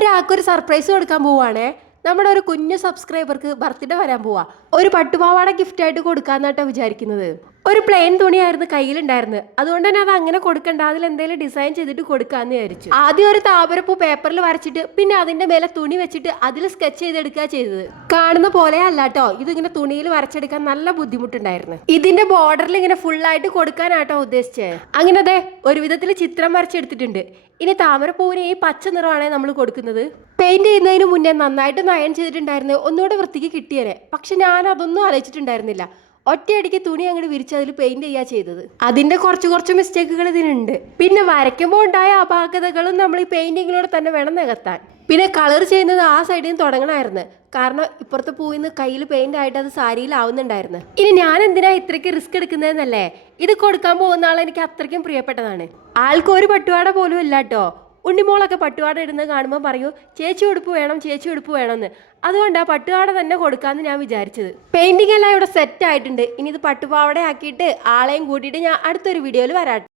ഒരാൾക്കൊരു സർപ്രൈസ് കൊടുക്കാൻ പോവാണേ. നമ്മുടെ ഒരു കുഞ്ഞു സബ്സ്ക്രൈബർക്ക് ബർത്ത്ഡേ വരാൻ പോവാ. ഒരു പട്ടുപാവാട ഗിഫ്റ്റ് ആയിട്ട് കൊടുക്കാന്നാട്ടോ വിചാരിക്കുന്നത്. ഒരു പ്ലെയിൻ തുണിയായിരുന്നു കയ്യിലുണ്ടായിരുന്നത്. അതുകൊണ്ട് തന്നെ അത് അങ്ങനെ കൊടുക്കണ്ട, അതിൽ എന്തെങ്കിലും ഡിസൈൻ ചെയ്തിട്ട് കൊടുക്കാന്ന് വിചാരിച്ചു. ആദ്യം ഒരു താമരപ്പൂ പേപ്പറിൽ വരച്ചിട്ട് പിന്നെ അതിന്റെ മേലെ തുണി വെച്ചിട്ട് അതിൽ സ്കെച്ച് ചെയ്തെടുക്കുക ചെയ്തത്. കാണുന്ന പോലെ അല്ലാട്ടോ, ഇതിങ്ങനെ തുണിയിൽ വരച്ചെടുക്കാൻ നല്ല ബുദ്ധിമുട്ടുണ്ടായിരുന്നു. ഇതിന്റെ ബോർഡറിൽ ഇങ്ങനെ ഫുള്ളായിട്ട് കൊടുക്കാനാട്ടോ ഉദ്ദേശിച്ചത്. അങ്ങനെ അതെ ഒരു വിധത്തിൽ ചിത്രം വരച്ചെടുത്തിട്ടുണ്ട്. ഇനി താമരപ്പൂവിന് ഈ പച്ച നിറമാണ് നമ്മൾ കൊടുക്കുന്നത്. പെയിന്റ് ചെയ്യുന്നതിന് മുന്നേ നന്നായിട്ട് നയൻ ചെയ്തിട്ടുണ്ടായിരുന്നു, ഒന്നുകൂടെ വൃത്തിക്ക് കിട്ടിയേനെ. പക്ഷെ ഞാൻ അതൊന്നും ആലോചിച്ചിട്ടുണ്ടായിരുന്നില്ല. ഒറ്റയടിക്ക് തുണി അങ്ങോട്ട് വിരിച്ച് അതിൽ പെയിന്റ് ചെയ്യാ ചെയ്തത്. അതിന്റെ കുറച്ച് മിസ്റ്റേക്കുകൾ ഇതിനുണ്ട്. പിന്നെ വരയ്ക്കുമ്പോൾ ഉണ്ടായ അപാകതകളും നമ്മൾ ഈ പെയിന്റിങ്ങിലൂടെ തന്നെ വേണം നികത്താൻ. പിന്നെ കളർ ചെയ്യുന്നത് ആ സൈഡിൽ നിന്ന് തുടങ്ങണമായിരുന്നു. കാരണം ഇപ്പുറത്തെ പൂവിൽ നിന്ന് കയ്യിൽ പെയിന്റ് ആയിട്ട് അത് സാരിയിലാവുന്നുണ്ടായിരുന്നു. ഇനി ഞാൻ എന്തിനാ ഇത്രയ്ക്ക് റിസ്ക് എടുക്കുന്നതെന്നല്ലേ. ഇത് കൊടുക്കാൻ പോകുന്ന ആൾ എനിക്ക് അത്രയ്ക്കും പ്രിയപ്പെട്ടതാണ്. ആൾക്ക് ഒരു പട്ടുപാട പോലും ഇല്ല കേട്ടോ. ഉണ്ണിമോളൊക്കെ പട്ടുപാട ഇടുന്നത് കാണുമ്പോൾ പറയൂ ചേച്ചി ഉടുപ്പ് വേണമെന്ന്. അതുകൊണ്ട് ആ പട്ടുപാട തന്നെ കൊടുക്കാമെന്ന് ഞാൻ വിചാരിച്ചത്. പെയിന്റിംഗ് എല്ലാം ഇവിടെ സെറ്റ് ആയിട്ടുണ്ട്. ഇനി ഇത് പട്ടുപാവട ആക്കിയിട്ട് ആളെയും കൂട്ടിയിട്ട് ഞാൻ അടുത്തൊരു വീഡിയോയിൽ വരാം.